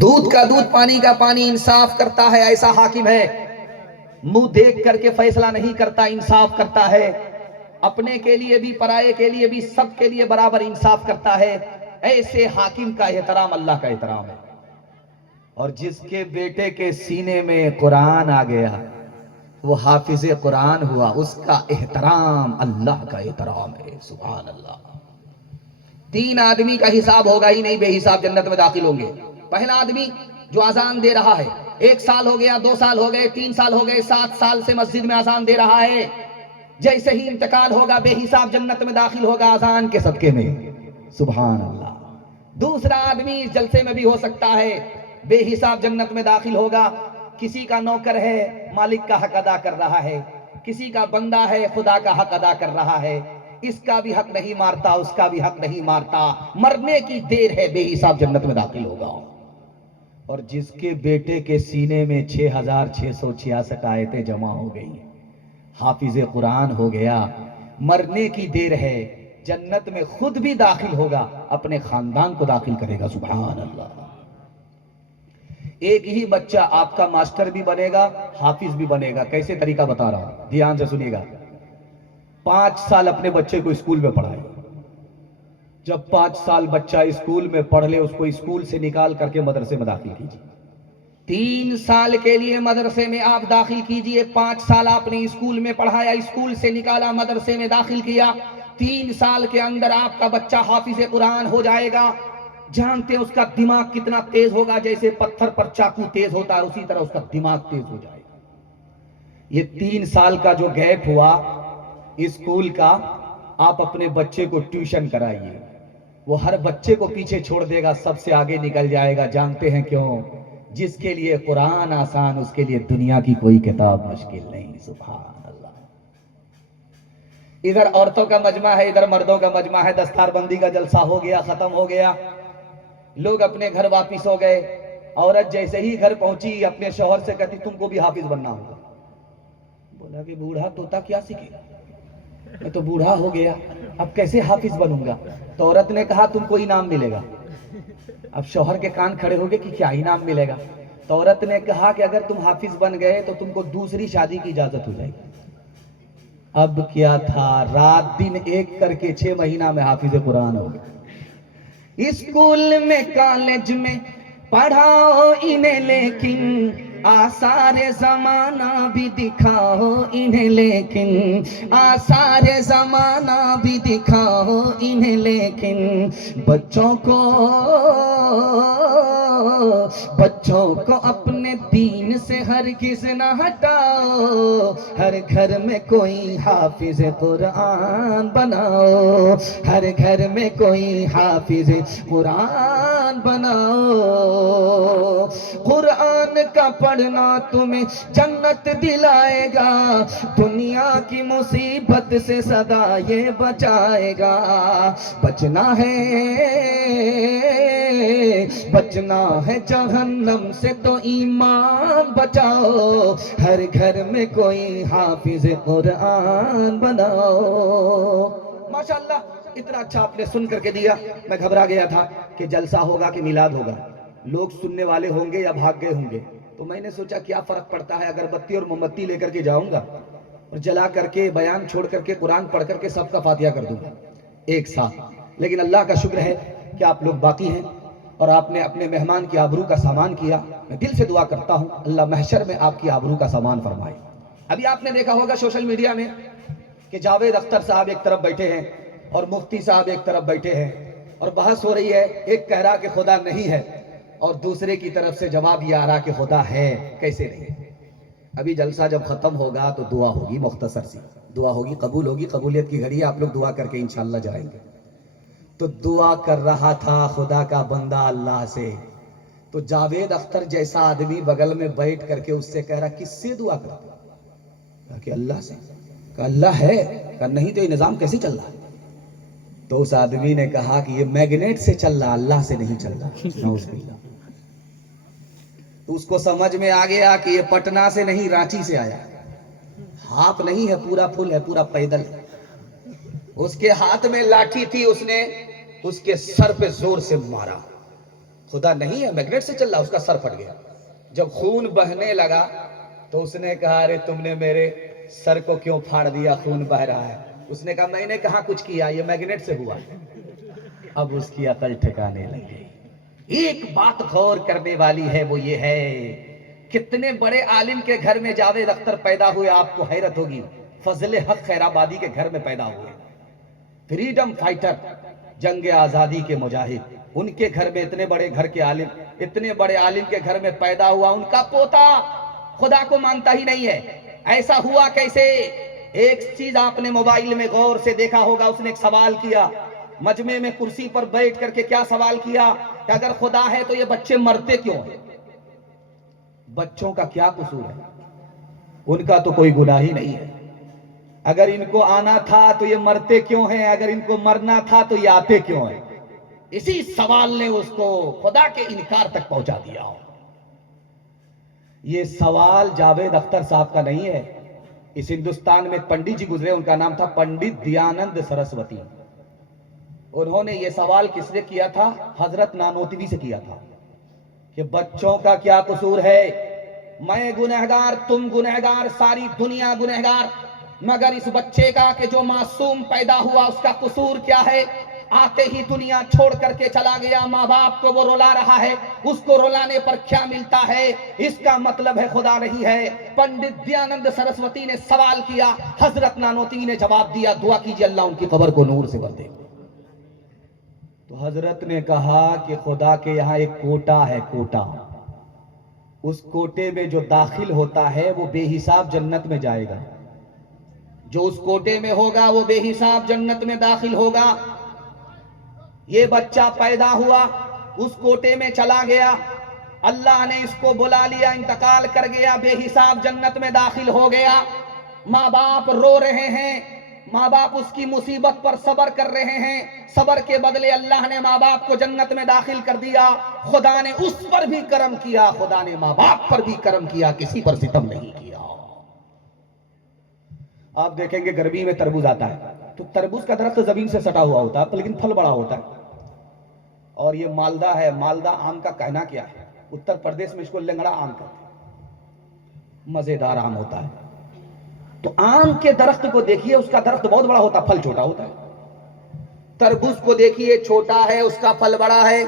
دودھ کا دودھ پانی کا پانی انصاف کرتا ہے ایسا حاکم ہے، منہ دیکھ کر کے فیصلہ نہیں کرتا، انصاف کرتا ہے، اپنے کے لیے بھی پرائے کے لیے بھی سب کے لیے برابر انصاف کرتا ہے۔ ایسے حاکم کا احترام اللہ کا احترام ہے۔ اور جس کے بیٹے کے سینے میں قرآن آ گیا وہ حافظ قرآن ہوا، اس کا احترام اللہ کا احترام ہے۔ سبحان اللہ۔ تین آدمی کا حساب ہوگا ہی نہیں، بے حساب جنت میں داخل ہوں گے۔ پہلا آدمی جو اذان دے رہا ہے، 1 سال ہو گیا، 2 سال ہو گئے، 3 سال ہو گئے، 7 سال سے مسجد میں اذان دے رہا ہے، جیسے ہی انتقال ہوگا بے حساب جنت میں داخل ہوگا اذان کے صدقے میں۔ سبحان اللہ۔ دوسرا آدمی اس جلسے میں بھی ہو سکتا ہے، بے حساب جنت میں داخل ہوگا، کسی کا نوکر ہے، مالک کا حق ادا کر رہا ہے، کسی کا بندہ ہے، خدا کا حق ادا کر رہا ہے، اس کا بھی حق نہیں مارتا، اس کا بھی حق نہیں مارتا، مرنے کی دیر ہے، بے حساب جنت میں داخل ہوگا۔ اور جس کے بیٹے کے سینے میں 6666 آیتیں جمع ہو گئی، حافظ قرآن ہو گیا، مرنے کی دیر ہے، جنت میں خود بھی داخل ہوگا، اپنے خاندان کو داخل کرے گا۔ سبحان اللہ۔ ایک ہی بچہ آپ کا ماسٹر بھی بنے گا، حافظ بھی بنے گا۔ کیسے طریقہ بتا رہا ہوں، دھیان سے سنیے گا۔ 5 سال اپنے بچے کو اسکول میں پڑھائے، جب 5 سال بچہ اسکول میں پڑھ لے، اس کو اسکول سے نکال کر کے مدرسے میں داخل کیجیے۔ 3 سال کے لیے مدرسے میں آپ داخل کیجئے، 5 سال آپ نے اسکول میں پڑھایا، اسکول سے نکالا، مدرسے میں داخل کیا، 3 سال کے اندر آپ کا بچہ حافظ قرآن ہو جائے گا۔ جانتے ہیں اس کا دماغ کتنا تیز ہوگا، جیسے پتھر پر چاقو تیز ہوتا ہے اسی طرح اس کا دماغ تیز ہو جائے گا۔ یہ 3 سال کا جو گیپ ہوا اسکول کا، آپ اپنے بچے کو ٹیوشن کرائیے، وہ ہر بچے کو پیچھے چھوڑ دے گا، سب سے آگے نکل جائے گا۔ جانتے ہیں کیوں؟ جس کے لیے قرآن آسان، اس کے لیے دنیا کی کوئی کتاب مشکل نہیں۔ سبحان اللہ۔ ادھر عورتوں کا مجمع ہے، ادھر مردوں کا مجمع ہے، دستار بندی کا جلسہ ہو گیا، ختم ہو گیا، لوگ اپنے گھر واپس ہو گئے۔ عورت جیسے ہی گھر پہنچی اپنے شوہر سے کہتی تم کو بھی حافظ بننا ہوگا۔ بولا کہ بوڑھا طوطا کیا سیکھے، میں تو بوڑھا ہو گیا، اب کیسے حافظ بنوں گا؟ تو عورت نے کہا تم کو انعام ملے گا۔ اب شوہر کے کان کھڑے ہو گئے کہ کیا انعام ملے گا؟ تو عورت نے کہا کہ اگر تم حافظ بن گئے تو تم کو دوسری شادی کی اجازت ہو جائے گی۔ اب کیا تھا، رات دن ایک کر کے 6 مہینہ میں حافظ قرآن ہو گئے۔ اسکول میں کالج میں پڑھاؤ انہیں، لیکن آثار زمانہ بھی دکھاؤ انہیں، لیکن آثار زمانہ بھی دکھاؤ انہیں، لیکن بچوں کو اپنے دین سے ہرگز نہ ہٹاؤ، ہر گھر میں کوئی حافظ قرآن بناؤ، ہر گھر میں کوئی حافظ قرآن بناؤ۔ قرآن کا پڑھنا تمہیں جنت دلائے گا، دنیا کی مصیبت سے سدا یہ بچائے گا۔ بچنا ہے جہنم سے تو ایمان بچاؤ، ہر گھر میں کوئی حافظ قرآن بناؤ۔ ماشاءاللہ اتنا اچھا آپ نے سن کر کے دیا، میں گھبرا گیا تھا کہ جلسہ ہوگا کہ میلاد ہوگا، لوگ سننے والے ہوں گے یا بھاگ گئے ہوں گے، تو میں نے سوچا کیا فرق پڑتا ہے، اگربتی اور موم بتی لے کر کے جاؤں گا اور جلا کر کے بیان چھوڑ کر کے قرآن پڑھ کر کے سب کا فاتحہ کر دوں گا ایک ساتھ۔ لیکن اللہ کا شکر ہے کہ آپ لوگ باقی ہیں اور آپ نے اپنے مہمان کی آبرو کا سامان کیا۔ میں دل سے دعا کرتا ہوں اللہ محشر میں آپ کی آبرو کا سامان فرمائے۔ ابھی آپ نے دیکھا ہوگا سوشل میڈیا میں کہ جاوید اختر صاحب ایک طرف بیٹھے ہیں اور مفتی صاحب ایک طرف بیٹھے ہیں اور بحث ہو رہی ہے، ایک کہہ رہا کہ خدا نہیں ہے اور دوسرے کی طرف سے جواب یہ آ رہا کہ خدا ہے، کیسے نہیں ہے؟ ابھی جلسہ جب ختم ہوگا تو دعا ہوگی، مختصر سی دعا ہوگی، قبول ہوگی، قبولیت کی گھڑی ہے، آپ لوگ دعا کر کے انشاءاللہ جائیں گے۔ تو دعا کر رہا تھا خدا کا بندہ اللہ سے، تو جاوید اختر جیسا آدمی بغل میں بیٹھ کر کے اس سے کہہ رہا کس سے دعا کرتا؟ کہا کہ اللہ سے۔ کہا اللہ ہے؟ کہا نہیں تو یہ نظام کیسے چل رہا ہے؟ تو اس آدمی نے کہا کہ یہ میگنیٹ سے چل رہا، اللہ سے نہیں چل رہا۔ نعوذ باللہ۔ اس کو سمجھ میں آ گیا کہ یہ پٹنہ سے نہیں رانچی سے آیا، ہاتھ نہیں ہے پورا پھول ہے، پورا پیدل ہے۔ اس کے ہاتھ میں لاٹھی تھی، اس نے اس کے سر پہ زور سے مارا، خدا نہیں ہے، میگنیٹ سے چل رہا، اس کا سر پھٹ گیا. جب خون بہنے لگا تو اس نے کہا ارے تم نے میرے سر کو کیوں پھاڑ دیا، خون بہ رہا ہے. اس نے کہا میں نے کہاں کچھ کیا، یہ میگنیٹ سے ہوا. اب اس کی عقل ٹھکانے لگ گئی. ایک بات غور کرنے والی ہے، وہ یہ ہے کتنے بڑے عالم کے گھر میں جاوید اختر پیدا ہوئے. آپ کو حیرت ہوگی، فضل حق خیرآبادی کے گھر میں پیدا ہوئے. فریڈم فائٹر، جنگ آزادی کے مجاہد، ان کے گھر میں اتنے بڑے گھر کے عالم، اتنے بڑے عالم کے گھر میں پیدا ہوا. ان کا پوتا خدا کو مانتا ہی نہیں ہے. ایسا ہوا کیسے؟ ایک چیز آپ نے موبائل میں غور سے دیکھا ہوگا، اس نے ایک سوال کیا مجمع میں کرسی پر بیٹھ کر کے. کیا سوال کیا کہ اگر خدا ہے تو یہ بچے مرتے کیوں ہیں؟ بچوں کا کیا قصور ہے؟ ان کا تو کوئی گناہ ہی نہیں ہے. اگر ان کو آنا تھا تو یہ مرتے کیوں ہیں؟ اگر ان کو مرنا تھا تو یہ آتے کیوں ہیں؟ اسی سوال نے اس کو خدا کے انکار تک پہنچا دیا. یہ سوال جاوید اختر صاحب کا نہیں ہے. اس ہندوستان میں پنڈت جی گزرے، ان کا نام تھا پنڈت دیانند سرسوتی. انہوں نے یہ سوال کس سے کیا تھا؟ حضرت نانوتوی سے کیا تھا کہ بچوں کا کیا قصور ہے؟ میں گنہگار، تم گنہگار، ساری دنیا گنہگار، مگر اس بچے کا کہ جو معصوم پیدا ہوا اس کا قصور کیا ہے؟ آتے ہی دنیا چھوڑ کر کے چلا گیا، ماں باپ کو وہ رلا رہا ہے، اس کو رلانے پر کیا ملتا ہے؟ اس کا مطلب ہے خدا نہیں ہے. پنڈت دیانند سرسوتی نے سوال کیا، حضرت نانوتوی نے جواب دیا. دعا کیجئے اللہ ان کی قبر کو نور سے بھر دے. تو حضرت نے کہا کہ خدا کے یہاں ایک کوٹا ہے، کوٹا. اس کوٹے میں جو داخل ہوتا ہے وہ بے حساب جنت میں جائے گا. جو اس کوٹے میں ہوگا وہ بے حساب جنت میں داخل ہوگا. یہ بچہ پیدا ہوا، اس کوٹے میں چلا گیا، اللہ نے اس کو بلا لیا، انتقال کر گیا، بے حساب جنت میں داخل ہو گیا. ماں باپ رو رہے ہیں، ماں باپ اس کی مصیبت پر صبر کر رہے ہیں. صبر کے بدلے اللہ نے ماں باپ کو جنت میں داخل کر دیا. خدا نے اس پر بھی کرم کیا، خدا نے ماں باپ پر بھی کرم کیا، کسی پر ستم نہیں کیا. آپ دیکھیں گے گرمی میں تربوز آتا ہے تو تربوز کا درخت زمین سے سٹا ہوا ہوتا ہے لیکن پھل بڑا ہوتا ہے. اور یہ مالدہ ہے، مالدہ آم کا کہنا کیا ہے؟ اتر پردیش میں اس کو لنگڑا آم کہتے ہیں، مزیدار آم ہوتا ہے. تو آم کے درخت کو دیکھیے، اس کا درخت بہت بڑا ہوتا ہے، پھل چھوٹا ہوتا ہے. تربوز کو دیکھیے، چھوٹا ہے، اس کا پھل بڑا ہے.